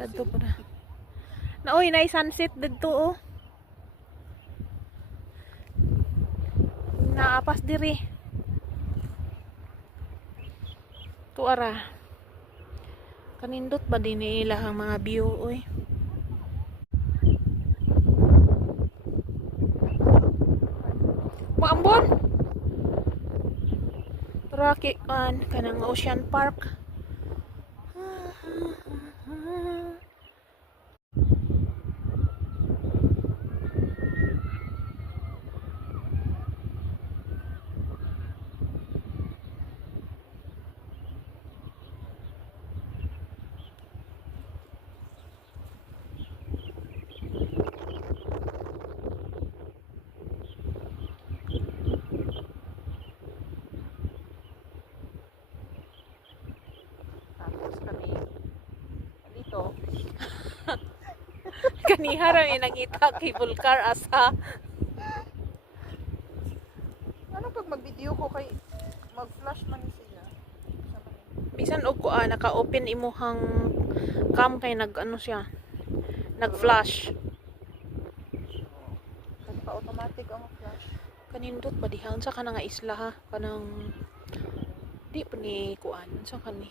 Dito pa na. Na oy, na sunset dito oh. Naapas diri. Tuara. Kanindot ba din ilahang mga view oy. Maambon. Rocky on kanang Ocean Park. Dito. Kaniha ra may nangita kay Vulcar asa. Ano pag mag-video ko kay mag-flash man siya? Bisan og ko naka-open imuhang cam kay nag-ano siya. Nag-flash. Kasi pa-automatic ang flash. Kanindot ba diha sa kanang isla ha? Kanang di pa ni kuan sa kani.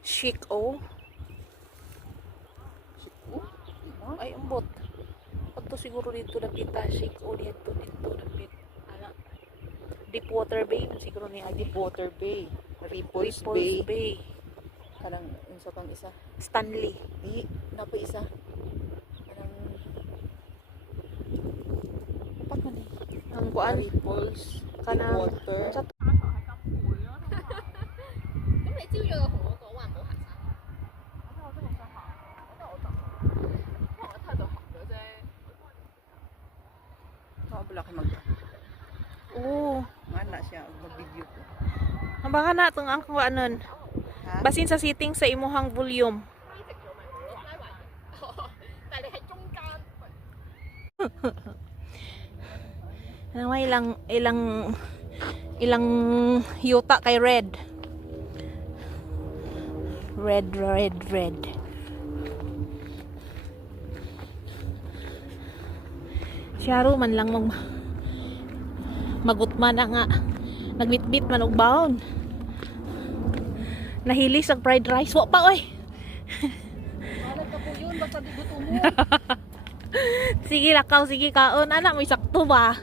Chic o. Ay umbot. Pagto siguro dito dapita chic o dito dapit. Ana. Deepwater Bay siguro ni Deepwater Bay. Ripples Ripples Bay. Bay. Kanang unsa pang isa? Stanley. Di na pa isa. Kanang Pat man ni. Ang kuan Ripples kanang Water. sa 咁你招咗同我講話唔好行山，我真係想行，我得，可能我態度行咗啫。 Wala kay mag Oo. mana siya mag-video ko. Ang baka na itong ang kuanon. Ha? Basin sa setting sa imuhang volume. 拉直咗咪好咯，拉橫。但係你喺中間。 Ano may ilang yuta kay Red. Red. Siyaro man lang magutman na nga. Nagbitbit man og baon. Nahili sa fried rice. Wa pa oy. Alag ka po yun, basta di gusto mo. Sige lakaw, sige kaon. Anak, may sakto ba?